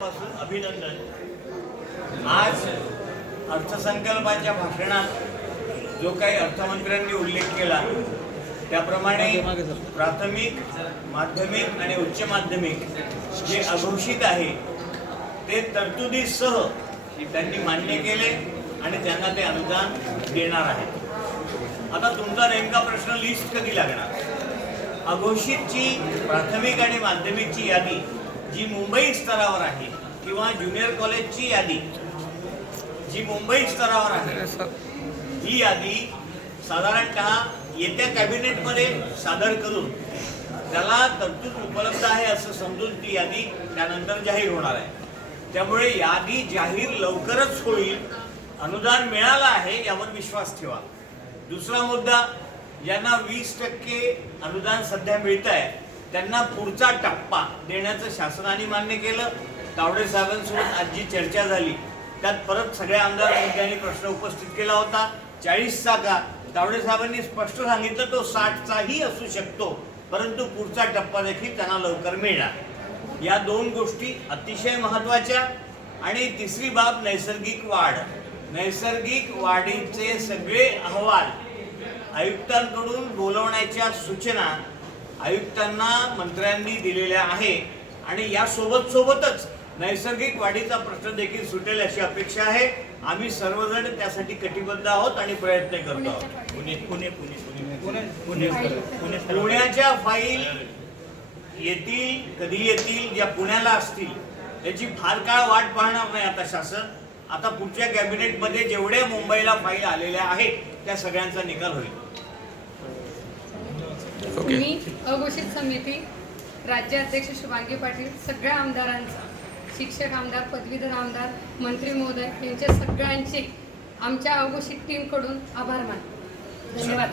पासून अभिनंदन। आज अर्थसंकल्पाच्या भाषणात जो काही अर्थमंत्र्यांनी उल्लेख केला त्याप्रमाणे प्राथमिक, माध्यमिक आणि उच्च माध्यमिक जे अघोषित आहे ते तरतुदीसह त्यांनी मान्य केले आणि त्यांना ते अनुदान देणार आहे। आता तुमचा नेमका प्रश्न लिस्ट कधी लागणार? अघोषितची प्राथमिक आणि माध्यमिकची यादी जी मुंबई स्तरावर आहे किंवा ज्युनियर कॉलेजची यादी जी मुंबई स्तरावर आहे ही यादी साधारणतः येत्या कॅबिनेटमध्ये सादर करून त्याला तरतूद उपलब्ध आहे असं समजून ती यादी त्यानंतर जाहीर होणार आहे। त्यामुळे यादी जाहीर लवकरच होईल। अनुदान मिळालं आहे यावर विश्वास ठेवा। दुसरा मुद्दा, ज्यांना 20% अनुदान सध्या मिळत आहे त्यांना पुढचा टप्पा देण्याचं शासनाने मान्य केलं। तावडे साहेबांसोबत आज जी चर्चा झाली त्यात परत सगळ्या आमदार मंत्र्यांनी प्रश्न उपस्थित केला होता। 40चा का? तावडे साहेबांनी स्पष्ट सांगितलं तो 60चाही असू शकतो, परंतु पुढचा टप्पा देखील त्यांना लवकर मिळणार। या दोन गोष्टी अतिशय महत्त्वाच्या। आणि तिसरी बाब नैसर्गिक वाढ। नैसर्गिक वाढीचे सगळे अहवाल आयुक्तांकडून बोलवण्याच्या सूचना आयुक्तांना मंत्र्यांनी दिलेल्या आहे आणि या सोबतच नैसर्गिक वाढीचा प्रश्न देखील सुटेल अशी अपेक्षा आहे। आम्ही सर्वजण त्यासाठी कटिबद्ध आहोत आणि प्रयत्न करतो आहोत। पुण्याच्या फाईल येतील, कधी येतील, ज्या पुण्याला असतील त्याची फार काळ वाट पाहणार नाही आता शासन। आता पुढच्या कॅबिनेटमध्ये जेवढ्या मुंबईला फाईल आलेल्या आहेत त्या सगळ्यांचा निकाल होईल। मी अघोषित समिती राज्याध्यक्ष शुभांगी पाटील सगळ्या आमदारांचा, शिक्षक आमदार, पदवीधर आमदार, मंत्री महोदय यांच्या सगळ्यांचे आमच्या अघोषित टीमकडून आभार मानतो। धन्यवाद।